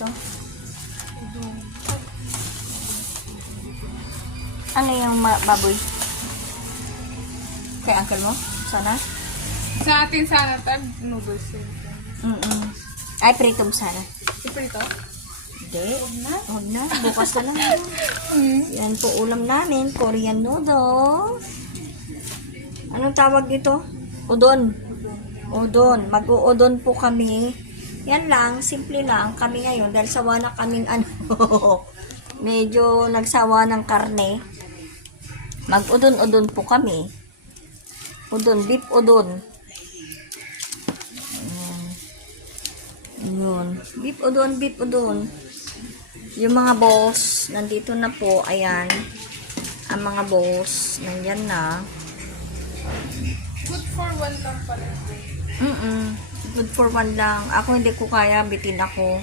ito? Ano yung baboy? Kay uncle mo? Sana? Sa atin sana tag noodles yun. Ay, prito mo sana. Ito? Hindi. Huwag na. Bukas na lang. Yan po ulam namin. Korean noodles. Anong tawag dito? Udon. Udon. Mag-uudon po kami. Yan lang. Simple lang. Kami ngayon. Dahil sawa na kaming medyo nagsawa ng karne. Mag-udon-udon po kami. Udon. Beef udon. Yun. Beef udon, beef udon. Yung mga boss, nandito na po. Ayan. Ang mga boss, nandyan na. Good for one lang pala. Good for one lang. Ako hindi ko kaya, bitin ako.